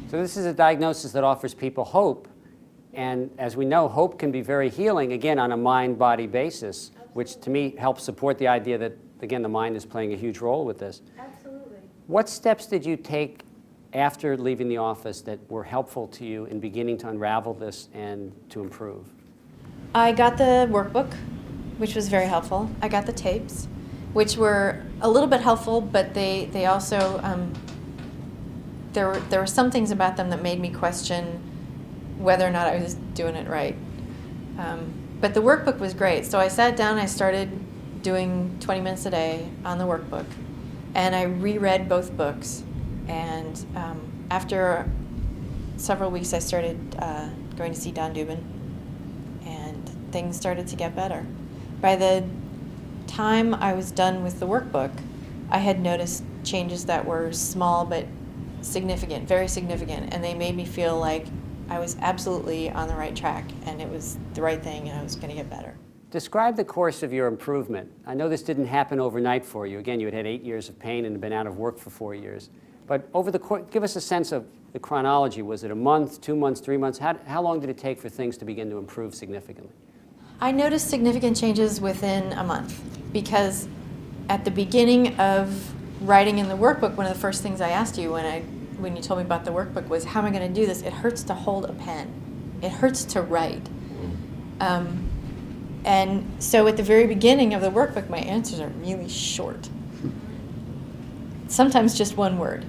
So this is a diagnosis that offers people hope, and as we know, hope can be very healing, again, on a mind-body basis, which to me helps support the idea that, again, the mind is playing a huge role with this. Absolutely. What steps did you take after leaving the office that were helpful to you in beginning to unravel this and to improve? I got the workbook, which was very helpful. I got the tapes, which were a little bit helpful, but they also, there were some things about them that made me question whether or not I was doing it right. But the workbook was great. So I sat down, I started doing 20 minutes a day on the workbook, and I reread both books. And after several weeks, I started going to see Don Dubin, and things started to get better. By the time I was done with the workbook, I had noticed changes that were small but significant, very significant, and they made me feel like I was absolutely on the right track, and it was the right thing, and I was going to get better. Describe the course of your improvement. I know this didn't happen overnight for you. Again, you had 8 years of pain and had been out of work for 4 years. But over the course, give us a sense of the chronology. Was it a month, 2 months, 3 months? How long did it take for things to begin to improve significantly? I noticed significant changes within a month, because at the beginning of writing in the workbook, one of the first things I asked you when you told me about the workbook was, how am I going to do this? It hurts to hold a pen. It hurts to write. And so at the very beginning of the workbook, my answers are really short. Sometimes just one word.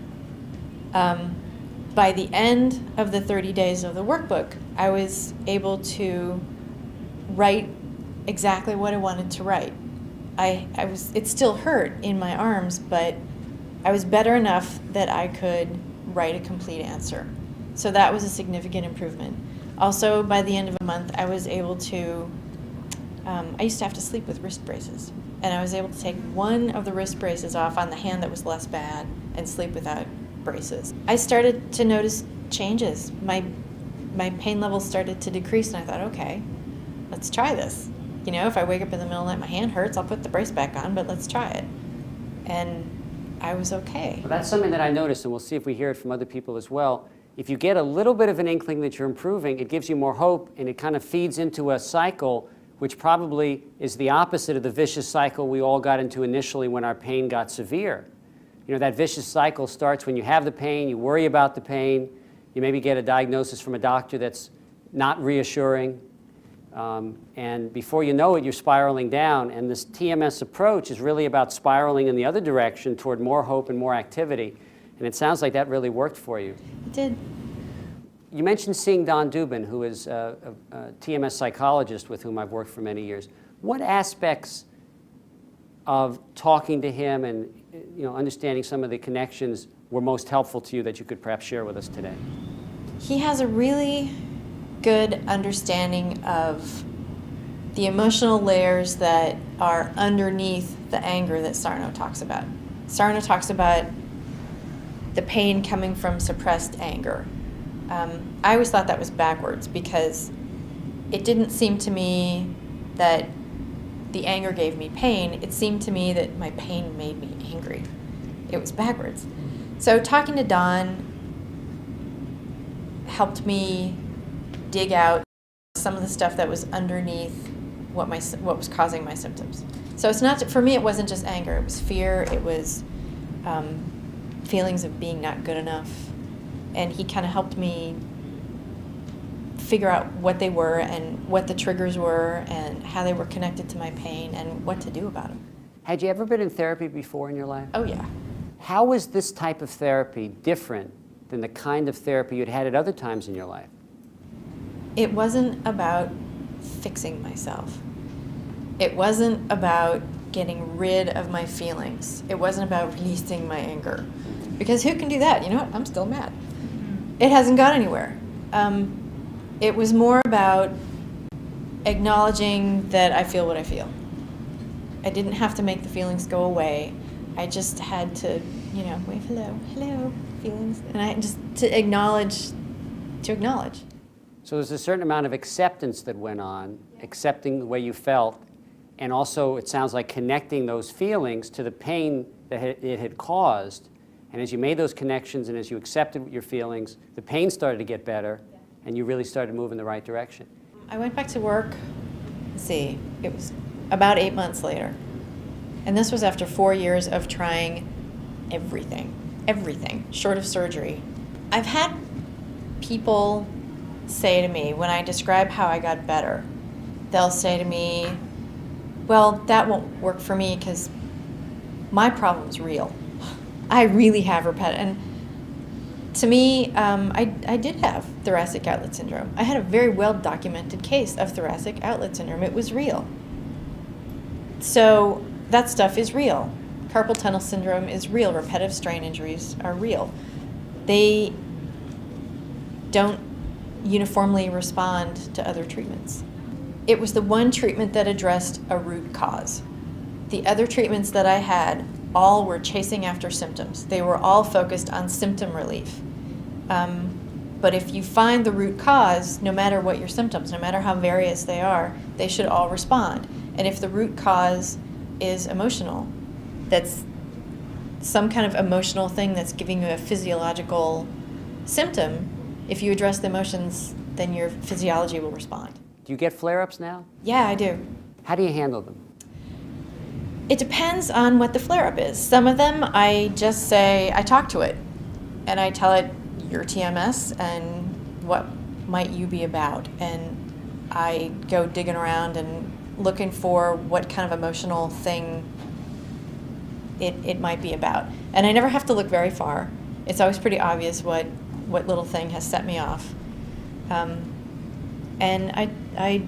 By the end of the 30 days of the workbook, I was able to write exactly what I wanted to write. It still hurt in my arms, but I was better enough that I could write a complete answer. So that was a significant improvement. Also, by the end of a month, I was able to, I used to have to sleep with wrist braces, and I was able to take one of the wrist braces off on the hand that was less bad and sleep without braces. I started to notice changes. My pain levels started to decrease, and I thought, okay, let's try this. You know, if I wake up in the middle of the night, my hand hurts, I'll put the brace back on, but let's try it. And I was okay. Well, that's something that I noticed, and we'll see if we hear it from other people as well. If you get a little bit of an inkling that you're improving, it gives you more hope, and it kind of feeds into a cycle which probably is the opposite of the vicious cycle we all got into initially when our pain got severe. You know, that vicious cycle starts when you have the pain, you worry about the pain, you maybe get a diagnosis from a doctor that's not reassuring, and before you know it, you're spiraling down. And this TMS approach is really about spiraling in the other direction toward more hope and more activity. And it sounds like that really worked for you. It did. You mentioned seeing Don Dubin, who is a TMS psychologist with whom I've worked for many years. What aspects of talking to him and understanding some of the connections were most helpful to you that you could perhaps share with us today? He has a really good understanding of the emotional layers that are underneath the anger that Sarno talks about. Sarno talks about the pain coming from suppressed anger. I always thought that was backwards, because it didn't seem to me that the anger gave me pain. It seemed to me that my pain made me angry. It was backwards. So talking to Don helped me dig out some of the stuff that was underneath what was causing my symptoms. So it's not, for me, it wasn't just anger. It was fear. It was feelings of being not good enough. And he kind of helped me figure out what they were and what the triggers were and how they were connected to my pain and what to do about them. Had you ever been in therapy before in your life? Oh, yeah. How was this type of therapy different than the kind of therapy you'd had at other times in your life? It wasn't about fixing myself. It wasn't about getting rid of my feelings. It wasn't about releasing my anger. Because who can do that? You know what? I'm still mad. It hasn't gone anywhere. It was more about acknowledging that I feel what I feel. I didn't have to make the feelings go away. I just had to, wave hello, feelings. And I just to acknowledge. So there's a certain amount of acceptance that went on, accepting the way you felt, and also it sounds like connecting those feelings to the pain that it had caused, And as you made those connections and as you accepted your feelings, the pain started to get better, and you really started to move in the right direction. I went back to work, let's see, it was about 8 months later. And this was after 4 years of trying everything, short of surgery. I've had people say to me, when I describe how I got better, they'll say to me, well, that won't work for me because my problem's real. I really have repetitive. And to me, I did have thoracic outlet syndrome. I had a very well-documented case of thoracic outlet syndrome. It was real. So that stuff is real. Carpal tunnel syndrome is real. Repetitive strain injuries are real. They don't uniformly respond to other treatments. It was the one treatment that addressed a root cause. The other treatments that I had all were chasing after symptoms. They were all focused on symptom relief. But if you find the root cause, no matter what your symptoms, no matter how various they are, they should all respond. And if the root cause is emotional, that's some kind of emotional thing that's giving you a physiological symptom, if you address the emotions, then your physiology will respond. Do you get flare-ups now? Yeah, I do. How do you handle them? It depends on what the flare-up is. Some of them I just say, I talk to it, and I tell it, you're TMS, and what might you be about? And I go digging around and looking for what kind of emotional thing it might be about. And I never have to look very far. It's always pretty obvious what little thing has set me off. And I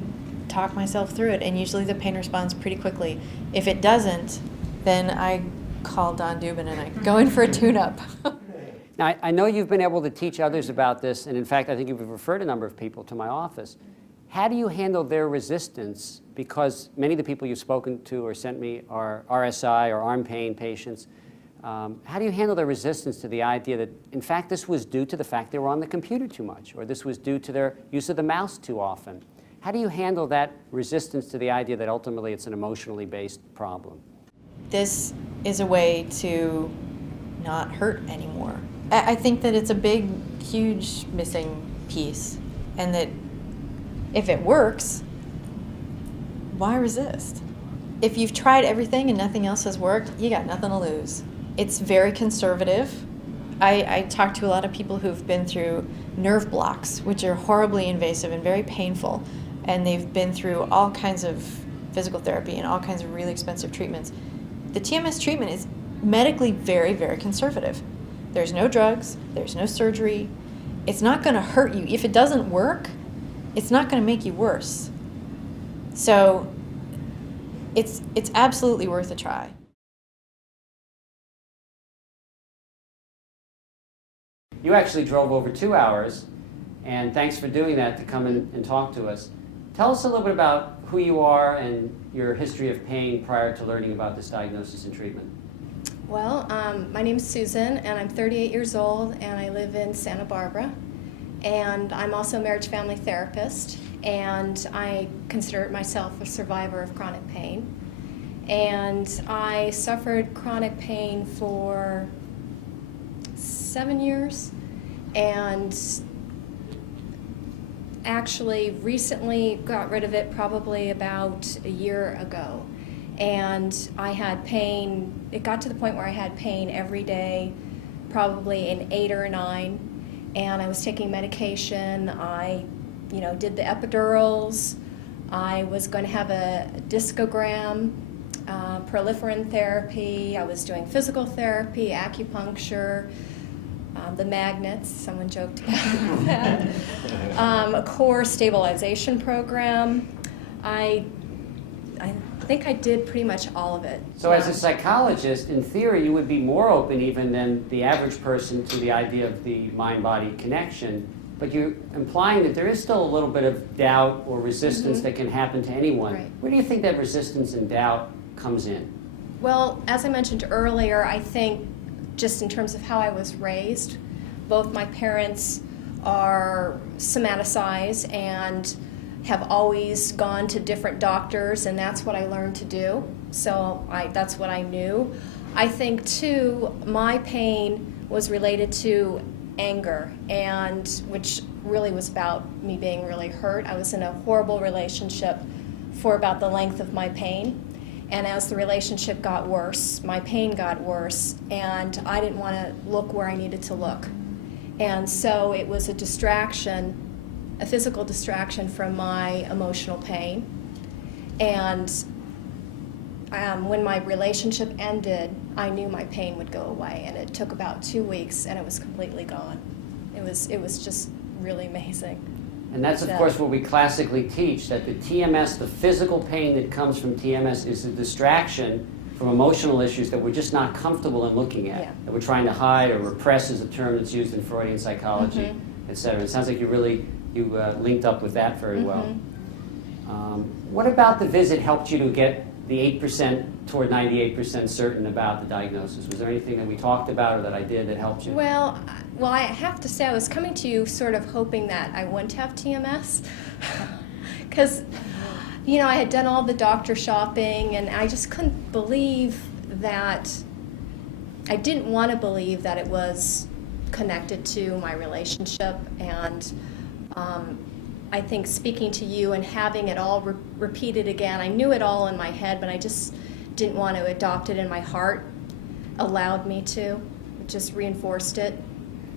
talk myself through it, and usually the pain responds pretty quickly. If it doesn't, then I call Don Dubin and I go in for a tune-up. Now, I know you've been able to teach others about this, and in fact, I think you've referred a number of people to my office. How do you handle their resistance? Because many of the people you've spoken to or sent me are RSI or arm pain patients. How do you handle their resistance to the idea that, in fact, this was due to the fact they were on the computer too much, or this was due to their use of the mouse too often? How do you handle that resistance to the idea that ultimately it's an emotionally based problem? This is a way to not hurt anymore. I think that it's a big, huge missing piece, and that if it works, why resist? If you've tried everything and nothing else has worked, you got nothing to lose. It's very conservative. I talk to a lot of people who've been through nerve blocks, which are horribly invasive and very painful, and they've been through all kinds of physical therapy and all kinds of really expensive treatments. The TMS treatment is medically very, very conservative. There's no drugs, there's no surgery. It's not going to hurt you. If it doesn't work, it's not going to make you worse. So it's absolutely worth a try. You actually drove over 2 hours, and thanks for doing that to come in and talk to us. Tell us a little bit about who you are and your history of pain prior to learning about this diagnosis and treatment. Well, my name's Susan, and I'm 38 years old, and I live in Santa Barbara. And I'm also a marriage family therapist, and I consider myself a survivor of chronic pain. And I suffered chronic pain for 7 years, and actually recently got rid of it probably about a year ago. And I had pain, it got to the point where I had pain every day, probably in 8 or 9, and I was taking medication. I, did the epidurals. I was going to have a discogram, proliferin therapy. I was doing physical therapy, acupuncture, the magnets, someone joked about that, a core stabilization program. I think I did pretty much all of it. So as a psychologist, in theory, you would be more open even than the average person to the idea of the mind-body connection, but you're implying that there is still a little bit of doubt or resistance that can happen to anyone. Right. Where do you think that resistance and doubt comes in? Well, as I mentioned earlier, I think just in terms of how I was raised, both my parents are somaticized and have always gone to different doctors, and that's what I learned to do. So that's what I knew. I think, too, my pain was related to anger, and which really was about me being really hurt. I was in a horrible relationship for about the length of my pain, and as the relationship got worse, my pain got worse, and I didn't want to look where I needed to look. And so it was a distraction, a physical distraction from my emotional pain. And when my relationship ended, I knew my pain would go away, and it took about 2 weeks, and it was completely gone. It was just really amazing. And that's, of course, what we classically teach, that the TMS, the physical pain that comes from TMS, is a distraction from emotional issues that we're just not comfortable in looking at, that we're trying to hide or repress, is a term that's used in Freudian psychology, et cetera. It sounds like you linked up with that very well. What about the visit helped you to get the 8% toward 98% certain about the diagnosis? Was there anything that we talked about or that I did that helped you? Well, I have to say I was coming to you sort of hoping that I wouldn't have TMS, because, you know, I had done all the doctor shopping, and I just couldn't believe that, I didn't want to believe that it was connected to my relationship. And I think speaking to you and having it all repeated again, I knew it all in my head, but I just didn't want to adopt it in my heart, allowed me to. It just reinforced it.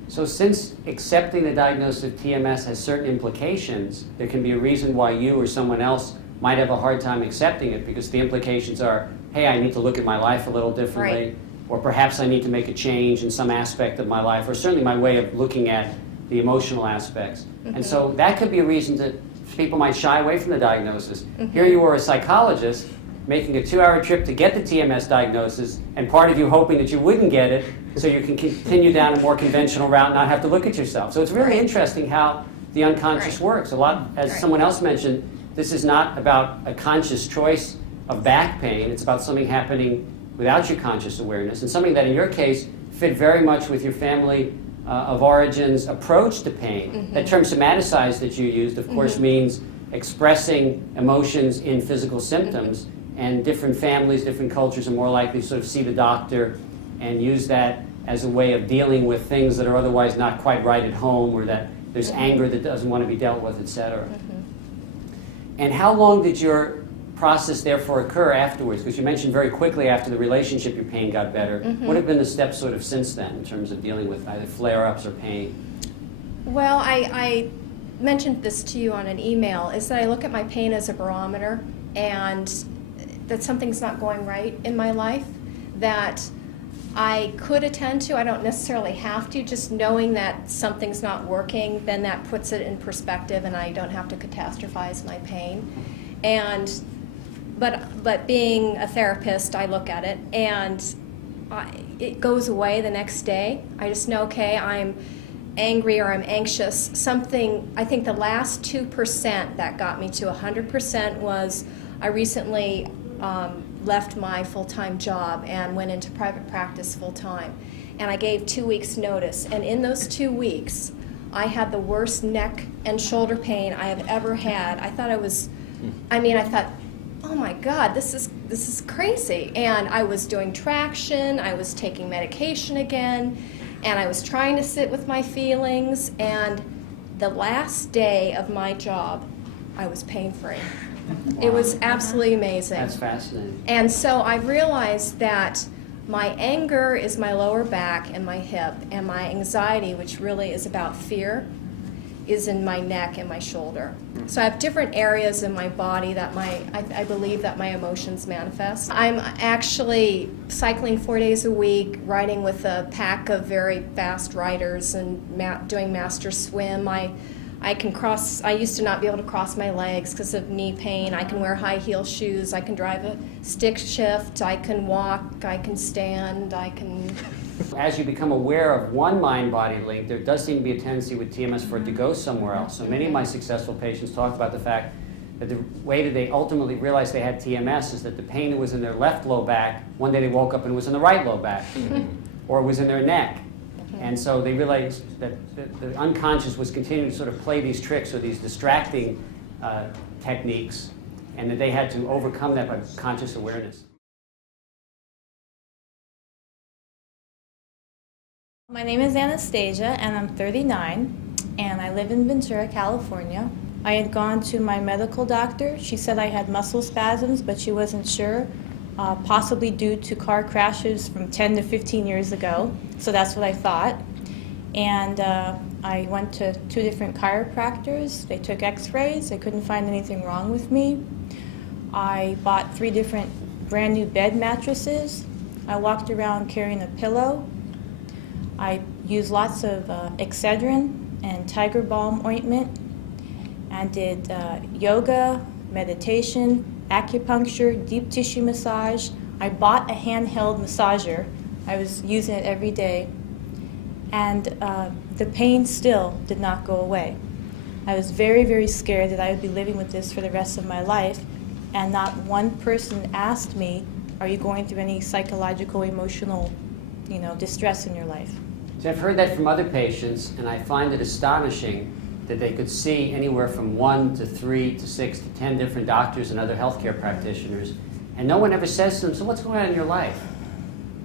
So since accepting the diagnosis of TMS has certain implications, there can be a reason why you or someone else might have a hard time accepting it, because the implications are, hey, I need to look at my life a little differently, Right. or perhaps I need to make a change in some aspect of my life, or certainly my way of looking at the emotional aspects. And so that could be a reason that people might shy away from the diagnosis. Here you were, a psychologist, making a 2-hour trip to get the TMS diagnosis, and part of you hoping that you wouldn't get it so you can continue down a more conventional route and not have to look at yourself. So it's really interesting how the unconscious works. A lot, as someone else mentioned, this is not about a conscious choice of back pain. It's about something happening without your conscious awareness, and something that in your case fit very much with your family of origin's approach to pain. That term somaticized that you used, of course, means expressing emotions in physical symptoms, and different families, different cultures are more likely to sort of see the doctor and use that as a way of dealing with things that are otherwise not quite right at home, or that there's anger that doesn't want to be dealt with, etc. And how long did your process therefore occur afterwards? Because you mentioned very quickly after the relationship your pain got better. What have been the steps sort of since then in terms of dealing with either flare-ups or pain? Well, I mentioned this to you on an email, is that I look at my pain as a barometer, and that something's not going right in my life, that I could attend to. I don't necessarily have to. Just knowing that something's not working, then that puts it in perspective, and I don't have to catastrophize my pain. But being a therapist, I look at it, and it goes away the next day. I just know, okay, I'm angry or I'm anxious. Something, I think the last 2% that got me to 100% was I recently left my full-time job and went into private practice full-time. And I gave 2 weeks notice. And in those 2 weeks, I had the worst neck and shoulder pain I have ever had. I thought I thought, oh my God, this is crazy. And I was doing traction, I was taking medication again, and I was trying to sit with my feelings. And the last day of my job, I was pain-free. Wow. It was absolutely amazing. That's fascinating. And so I realized that my anger is my lower back and my hip, and my anxiety, which really is about fear, is in my neck and my shoulder. So I have different areas in my body that I believe that my emotions manifest. I'm actually cycling 4 days a week, riding with a pack of very fast riders, and doing master swim. I can cross, I used to not be able to cross my legs because of knee pain. I can wear high heel shoes, I can drive a stick shift, I can walk, I can stand, I can... As you become aware of one mind-body link, there does seem to be a tendency with TMS for it to go somewhere else. So many of my successful patients talk about the fact that the way that they ultimately realized they had TMS is that the pain that was in their left low back, one day they woke up and it was in the right low back, or it was in their neck. And so they realized that the unconscious was continuing to sort of play these tricks or these distracting techniques, and that they had to overcome that by conscious awareness. My name is Anastasia, and I'm 39, and I live in Ventura, California. I had gone to my medical doctor. She said I had muscle spasms, but she wasn't sure, possibly due to car crashes from 10 to 15 years ago. So that's what I thought. And I went to 2 different chiropractors. They took x-rays. They couldn't find anything wrong with me. I bought 3 different brand new bed mattresses. I walked around carrying a pillow. I used lots of Excedrin and Tiger Balm ointment, and did yoga, meditation, acupuncture, deep tissue massage. I bought a handheld massager. I was using it every day, and the pain still did not go away. I was very, very scared that I would be living with this for the rest of my life, and not one person asked me, are you going through any psychological, emotional, distress in your life? So I've heard that from other patients, and I find it astonishing that they could see anywhere from 1 to 3 to 6 to 10 different doctors and other healthcare practitioners, and no one ever says to them, so what's going on in your life?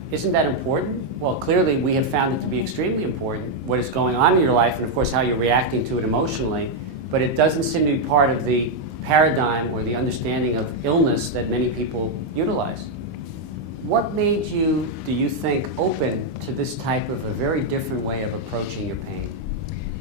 Isn't that important? Well, clearly we have found it to be extremely important, what is going on in your life, and of course how you're reacting to it emotionally, but it doesn't seem to be part of the paradigm or the understanding of illness that many people utilize. What made you, do you think, open to this type of a very different way of approaching your pain?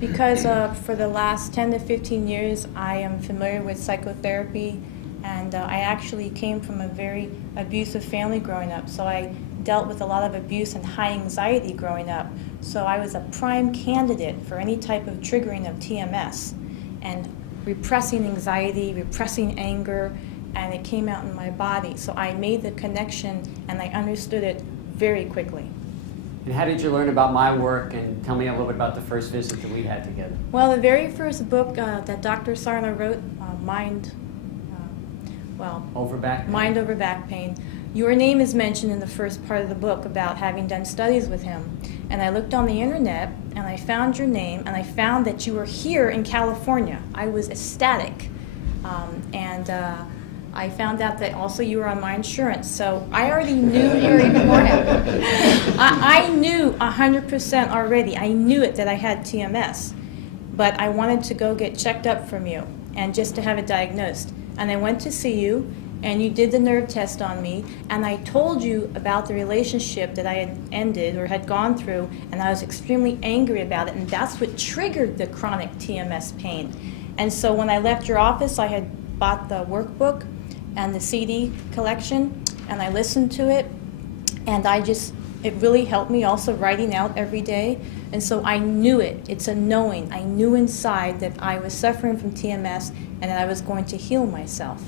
Because for the last 10 to 15 years, I am familiar with psychotherapy, and I actually came from a very abusive family growing up, so I dealt with a lot of abuse and high anxiety growing up. So I was a prime candidate for any type of triggering of TMS, and repressing anxiety, repressing anger, and it came out in my body. So I made the connection, and I understood it very quickly. And how did you learn about my work, and tell me a little bit about the first visit that we had together? Well, the very first book that Dr. Sarna wrote, Mind Over back pain? Mind Over Back Pain. Your name is mentioned in the first part of the book about having done studies with him. And I looked on the internet, and I found your name, and I found that you were here in California. I was ecstatic. I found out that also you were on my insurance, so I already knew very important. I knew 100% already. I knew it that I had TMS, but I wanted to go get checked up from you and just to have it diagnosed. And I went to see you, and you did the nerve test on me, and I told you about the relationship that I had ended or had gone through, and I was extremely angry about it, and that's what triggered the chronic TMS pain. And so when I left your office, I had bought the workbook and the CD collection, and I listened to it, and it really helped me also writing out every day. And so I knew it. It's a knowing. I knew inside that I was suffering from TMS and that I was going to heal myself.